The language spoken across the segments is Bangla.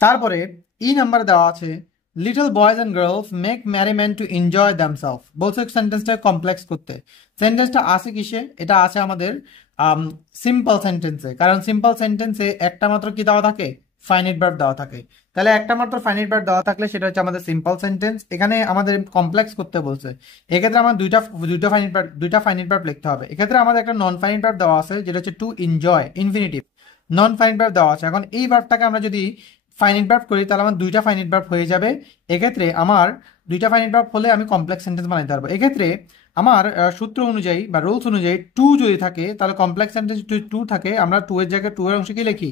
তারপরে নাম্বার দেওয়া আছে little boys and girls make merriment to enjoy themselves. বলছে সেন্টেন্সটা কমপ্লেক্স করতে। সেন্টেন্সটা আছে কিসে? এটা আছে আমাদের সিম্পল সেন্টেন্সে, কারণ সিম্পল সেন্টেন্সে একটা মাত্র কি দেওয়া থাকে? ফাইনাইট ভার্ব দেওয়া থাকে। তাহলে একটা মাত্র ফাইনাইট ভার্ব দেওয়া থাকলে সেটা হচ্ছে আমাদের সিম্পল সেন্টেন্স। এখানে আমাদের কমপ্লেক্স করতে বলছে, এক্ষেত্রে আমার দুইটা ফাইনাইট ভার্ব লিখতে হবে। এক্ষেত্রে আমাদের একটা নন ফাইনাইট ভার্ব দেওয়া আছে যেটা হচ্ছে to enjoy, infinitive. Non finite verb দেওয়া আছে। এখন এই ভার্বটাকে আমরা যদি ফাইনাইট ভার্ব করি তাহলে আমার দুইটা ফাইনাইট ভার্ব হয়ে যাবে। এক্ষেত্রে আমার দুইটা ফাইনাইট ভার্ব হলে আমি কমপ্লেক্স সেন্টেন্স বানাইতে পারবো। এক্ষেত্রে আমার সূত্র অনুযায়ী বা রুলস অনুযায়ী টু যদি থাকে তাহলে কমপ্লেক্স সেন্টেন্স যদি টু থাকে আমরা টু এর জায়গায় টু এর অংশ কি লিখি?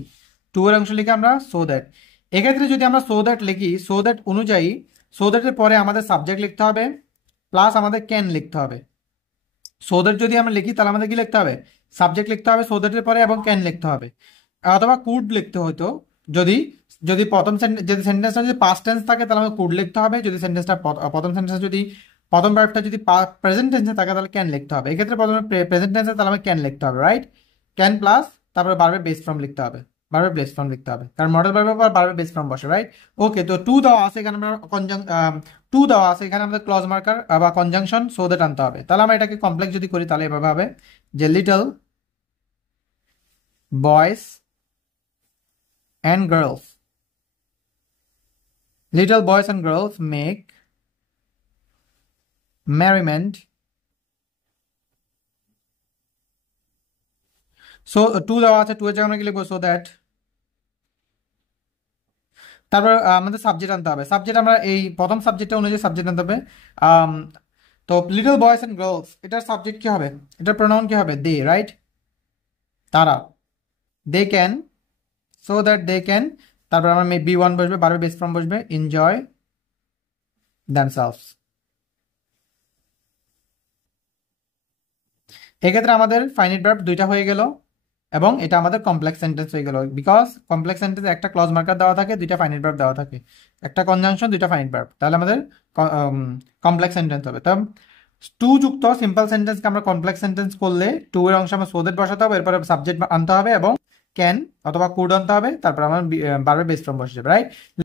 টু এর অংশ লিখে আমরা সো দ্যাট। এক্ষেত্রে যদি আমরা সো দ্যাট লিখি, সো দ্যাট অনুযায়ী সো দ্যাটের পরে আমাদের সাবজেক্ট লিখতে হবে প্লাস আমাদের ক্যান লিখতে হবে। সো দ্যাট যদি আমরা লিখি তাহলে আমাদের কি লিখতে হবে? সাবজেক্ট লিখতে হবে সো দ্যাটের পরে এবং ক্যান লিখতে হবে। অথবা কুড লিখতে হতো যদি যদি প্রথম যদি সেন্টেন্সটা যদি পাস্ট টেন্স থাকে তাহলে আমাকে কুড লিখতে হবে। যদি সেন্টেন্সটা প্রথম সেন্টেন্সটা যদি প্রথম ভার্বটা যদি প্রেজেন্ট টেন্সে থাকে তাহলে ক্যান লিখতে হবে। এক্ষেত্রে প্রথমে প্রেজেন্ট টেন্সে তাহলে আমাকে ক্যান লিখতে হবে, রাইট? ক্যান প্লাস তারপরে ভার্বের বেস ফর্ম লিখতে হবে। ভার্বের বেস ফর্ম লিখতে হবে কারণ মডেল ভার্বের পর ভার্বের বেস ফর্ম বসে, রাইট? ওকে, তো টু দেওয়া আছে এখানে আমরা টু দেওয়া আছে এখানে আমাদের ক্লজ মার্কার বা কনজাংশন সো দ্যাট আনতে হবে। তাহলে আমরা এটাকে কমপ্লেক্স যদি করি তাহলে এভাবে হবে যে little boys and girls. Little boys and girls make merriment. So to দেওয়া আছে, টু এর জায়গায় আমরা কি লিখবো? So that. তারপর আমাদের সাবজেক্ট আনতে হবে। সাবজেক্ট আমরা এই প্রথম সাবজেক্টটা অনুযায়ী সাবজেক্ট আনতে হবে। আম, তো লিটল বয়েজ অ্যান্ড গার্লস এটার সাবজেক্ট কি হবে? এটার প্রোনাউন কি হবে? They, right? তারা। They can, so that they can. তারপর আমার বি ওয়ান বসবে, বারবার বেস ফর্ম বসবে, এনজয় দ্যামসেলভস। এক্ষেত্রে আমাদের ফাইনাইট ভার্ব দুইটা হয়ে গেল এবং এটা আমাদের কমপ্লেক্স সেন্টেন্স হয়ে গেল। বিকজ কমপ্লেক্স সেন্টেন্স একটা ক্লজ মার্কার দেওয়া থাকে, দুইটা ফাইনাইট ভার্ব দেওয়া থাকে, একটা কনজাংশন, দুইটা ফাইনাইট ভার্ব, তাহলে আমাদের কমপ্লেক্স সেন্টেন্স হবে। তো টু যুক্ত সিম্পল সেন্টেন্সকে আমরা কমপ্লেক্স সেন্টেন্স করলে টু এর অংশে আমরা সোদেট বসাতে হবে, এরপরে সাবজেক্ট আনতে হবে এবং ক্যান অথবা কুড আনতে হবে, তারপর আমার ভার্বের বেস ফর্ম বসে যাবে, রাইট?